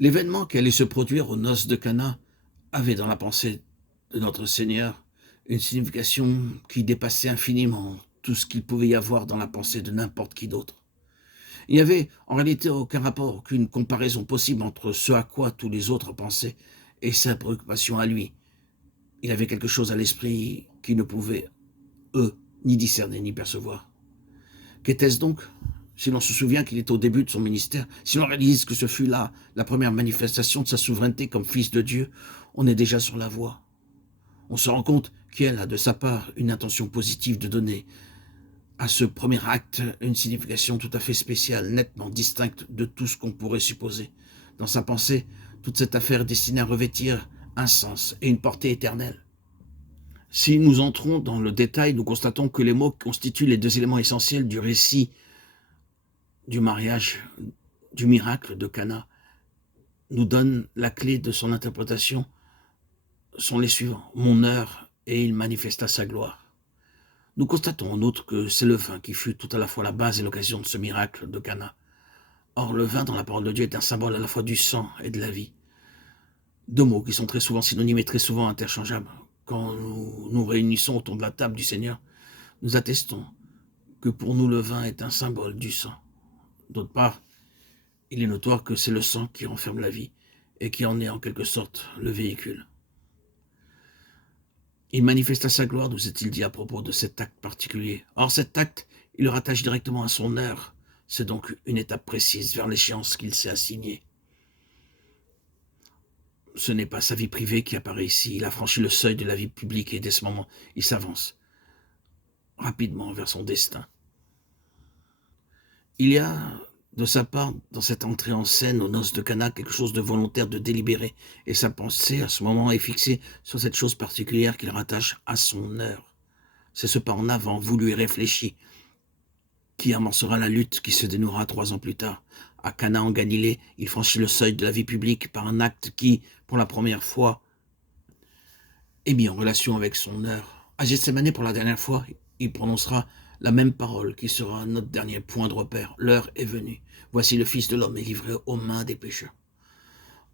L'événement qui allait se produire aux noces de Cana avait dans la pensée de notre Seigneur une signification qui dépassait infiniment tout ce qu'il pouvait y avoir dans la pensée de n'importe qui d'autre. Il n'y avait en réalité aucun rapport, aucune comparaison possible entre ce à quoi tous les autres pensaient et sa préoccupation à lui. Il avait quelque chose à l'esprit qu'ils ne pouvaient, eux, ni discerner ni percevoir. Qu'était-ce donc? Si l'on se souvient qu'il est au début de son ministère, si l'on réalise que ce fut là la première manifestation de sa souveraineté comme fils de Dieu, on est déjà sur la voie. On se rend compte qu'elle a de sa part une intention positive de donner à ce premier acte une signification tout à fait spéciale, nettement distincte de tout ce qu'on pourrait supposer. Dans sa pensée, toute cette affaire est destinée à revêtir un sens et une portée éternelle. Si nous entrons dans le détail, nous constatons que les mots constituent les deux éléments essentiels du récit du mariage, du miracle de Cana, nous donnent la clé de son interprétation, sont les suivants. Mon heure, et il manifesta sa gloire. Nous constatons en outre que c'est le vin qui fut tout à la fois la base et l'occasion de ce miracle de Cana. Or, le vin dans la parole de Dieu est un symbole à la fois du sang et de la vie. Deux mots qui sont très souvent synonymes et très souvent interchangeables. Quand nous nous réunissons autour de la table du Seigneur, nous attestons que pour nous le vin est un symbole du sang. D'autre part, il est notoire que c'est le sang qui renferme la vie et qui en est en quelque sorte le véhicule. Il manifesta sa gloire, nous est-il dit à propos de cet acte particulier. Or, cet acte, il le rattache directement à son heure. C'est donc une étape précise vers l'échéance qu'il s'est assignée. Ce n'est pas sa vie privée qui apparaît ici. Il a franchi le seuil de la vie publique et dès ce moment, il s'avance rapidement vers son destin. Il y a de sa part, dans cette entrée en scène aux noces de Cana, quelque chose de volontaire, de délibéré, et sa pensée à ce moment est fixée sur cette chose particulière qu'il rattache à son heure. C'est ce pas en avant, voulu et réfléchi, qui amorcera la lutte qui se dénouera 3 ans plus tard. À Cana en Galilée, il franchit le seuil de la vie publique par un acte qui, pour la première fois, est mis en relation avec son heure. À Gethsémani, pour la dernière fois, il prononcera la même parole qui sera notre dernier point de repère. L'heure est venue. Voici le Fils de l'homme est livré aux mains des pécheurs.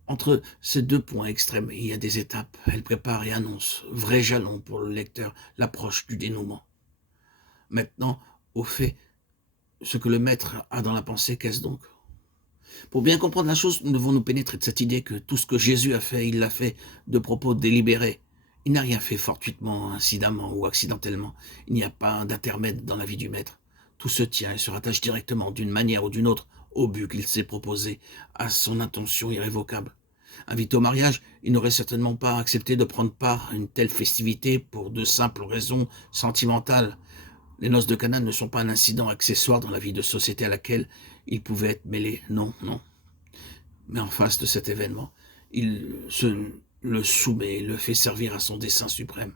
Entre ces deux points extrêmes, il y a des étapes. Elle prépare et annonce, vrai jalon pour le lecteur, l'approche du dénouement. Maintenant, au fait, ce que le maître a dans la pensée, qu'est-ce donc? Pour bien comprendre la chose, nous devons nous pénétrer de cette idée que tout ce que Jésus a fait, il l'a fait de propos délibérés. Il n'a rien fait fortuitement, incidemment ou accidentellement. Il n'y a pas d'intermède dans la vie du maître. Tout se tient et se rattache directement, d'une manière ou d'une autre, au but qu'il s'est proposé, à son intention irrévocable. Invité au mariage, il n'aurait certainement pas accepté de prendre part à une telle festivité pour de simples raisons sentimentales. Les noces de Cana ne sont pas un incident accessoire dans la vie de société à laquelle il pouvait être mêlé. Non, non. Mais en face de cet événement, il le soumet et le fait servir à son dessein suprême.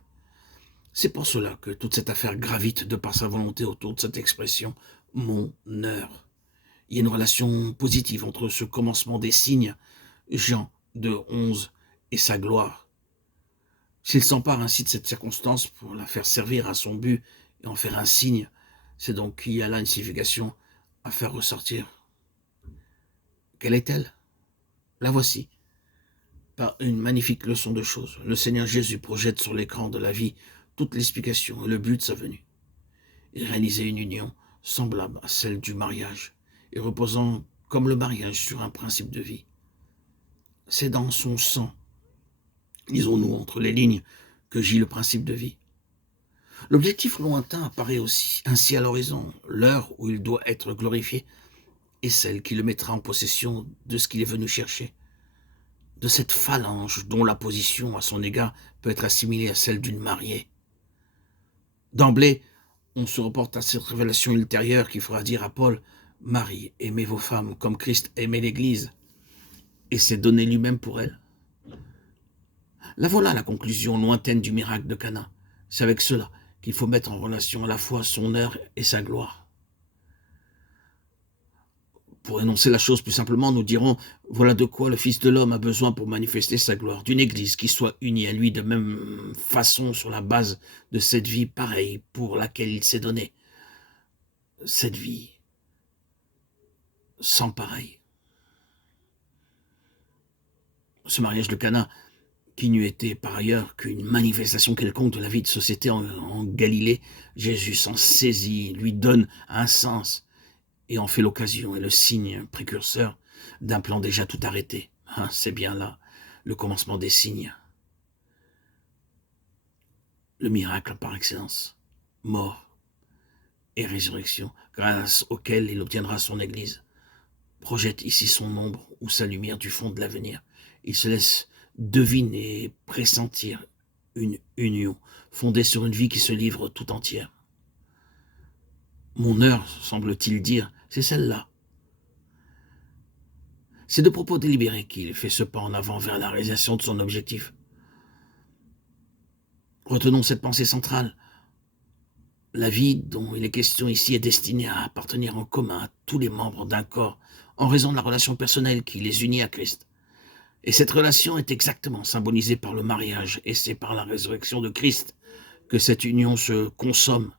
C'est pour cela que toute cette affaire gravite de par sa volonté autour de cette expression « mon heure ». Il y a une relation positive entre ce commencement des signes, Jean 2,11, et sa gloire. S'il s'empare ainsi de cette circonstance pour la faire servir à son but et en faire un signe, c'est donc qu'il y a là une signification à faire ressortir. Quelle est-elle? La voici. Par une magnifique leçon de choses, le Seigneur Jésus projette sur l'écran de la vie toute l'explication et le but de sa venue. Il réalisait une union semblable à celle du mariage et reposant comme le mariage sur un principe de vie. C'est dans son sang, lisons-nous entre les lignes, que gît le principe de vie. L'objectif lointain apparaît aussi ainsi à l'horizon. L'heure où il doit être glorifié est celle qui le mettra en possession de ce qu'il est venu chercher, de cette phalange dont la position à son égard peut être assimilée à celle d'une mariée. D'emblée, on se reporte à cette révélation ultérieure qui fera dire à Paul « Marie, aimez vos femmes comme Christ aimait l'Église, et s'est donné lui-même pour elle. » La voilà la conclusion lointaine du miracle de Cana. C'est avec cela qu'il faut mettre en relation à la fois son heure et sa gloire. Pour énoncer la chose plus simplement, nous dirons, voilà de quoi le Fils de l'homme a besoin pour manifester sa gloire, d'une Église qui soit unie à lui de même façon sur la base de cette vie pareille pour laquelle il s'est donné. Cette vie sans pareil. ce mariage de Cana, qui n'eût été par ailleurs qu'une manifestation quelconque de la vie de société en Galilée, Jésus s'en saisit, lui donne un sens et en fait l'occasion et le signe précurseur d'un plan déjà tout arrêté. Hein, c'est bien là le commencement des signes. Le miracle par excellence, mort et résurrection, grâce auquel il obtiendra son Église, projette ici son ombre ou sa lumière du fond de l'avenir. Il se laisse deviner et pressentir une union fondée sur une vie qui se livre tout entière. Mon heure, semble-t-il dire, c'est celle-là. C'est de propos délibérés qu'il fait ce pas en avant vers la réalisation de son objectif. Retenons cette pensée centrale. La vie dont il est question ici est destinée à appartenir en commun à tous les membres d'un corps en raison de la relation personnelle qui les unit à Christ. Et cette relation est exactement symbolisée par le mariage, et c'est par la résurrection de Christ que cette union se consomme.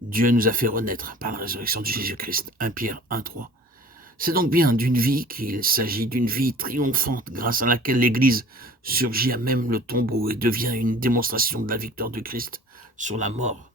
Dieu nous a fait renaître par la résurrection de Jésus-Christ. 1 Pierre 1,3. C'est donc bien d'une vie qu'il s'agit, d'une vie triomphante grâce à laquelle l'Église surgit à même le tombeau et devient une démonstration de la victoire de Christ sur la mort.